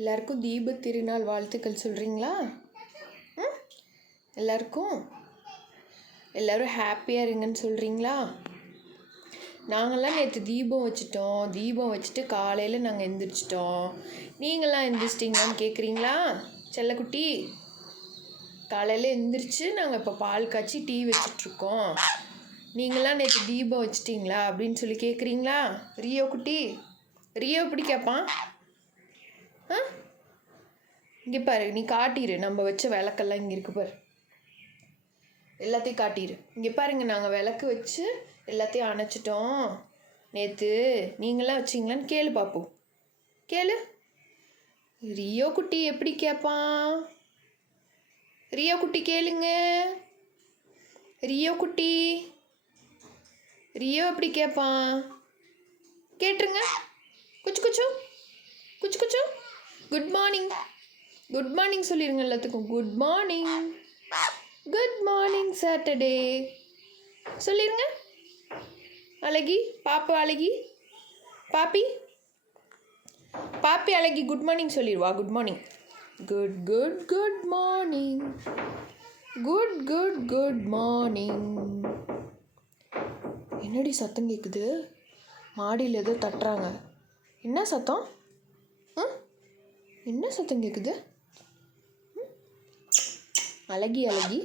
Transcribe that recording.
எல்லாருக்கும் தீப திருநாள் வாழ்த்துக்கள் சொல்கிறீங்களா? எல்லாருக்கும் எல்லோரும் ஹாப்பியாக இருங்கன்னு சொல்கிறீங்களா? நாங்கள்லாம் நேற்று தீபம் வச்சுட்டோம். தீபம் வச்சுட்டு காலையில் நாங்கள் எந்திரிச்சிட்டோம். நீங்களாம் எந்திரிச்சிட்டிங்களான்னு கேட்குறீங்களா? செல்லக்குட்டி, காலையில் எந்திரிச்சு நாங்கள் இப்போ பால் காய்ச்சி டீ வச்சிட்ருக்கோம். நீங்களாம் நேற்று தீபம் வச்சிட்டிங்களா அப்படின்னு சொல்லி கேட்குறீங்களா? ரியோ குட்டி, ரியோ எப்படி கேட்பான்? இங்கே பாரு, நீ காட்டிடு. நம்ம வச்ச விளக்கெல்லாம் இங்கே இருக்கு பாரு, எல்லாத்தையும் காட்டிடு. இங்கே பாருங்க, நாங்கள் விளக்கு வச்சு எல்லாத்தையும் அணைச்சிட்டோம். நேற்று நீங்களாம் வச்சிங்களான்னு கேளு பார்ப்போம். கேளு. ரியோ குட்டி எப்படி கேட்பான்? ரியோ குட்டி கேளுங்க. ரியோ குட்டி, ரியோ எப்படி கேட்பான்? கேட்டுருங்க. குச்சு குச்சு குச்சு குச்சு. குட் மார்னிங், குட் மார்னிங் சொல்லிடுங்க எல்லாத்துக்கும். Good morning, good morning Saturday சொல்லிடுங்க. அழகி, பாப்பா அழகி, பாப்பி, பாப்பி அழகி குட் மார்னிங் சொல்லிடுவா. Good morning. Good good good morning, good good good morning. என்னடி சத்தம் கேட்குது? மாடியில் ஏதோ தட்டுறாங்க. என்ன சத்தம்? என்ன சத்தம் கேட்குது? அழகி அழகி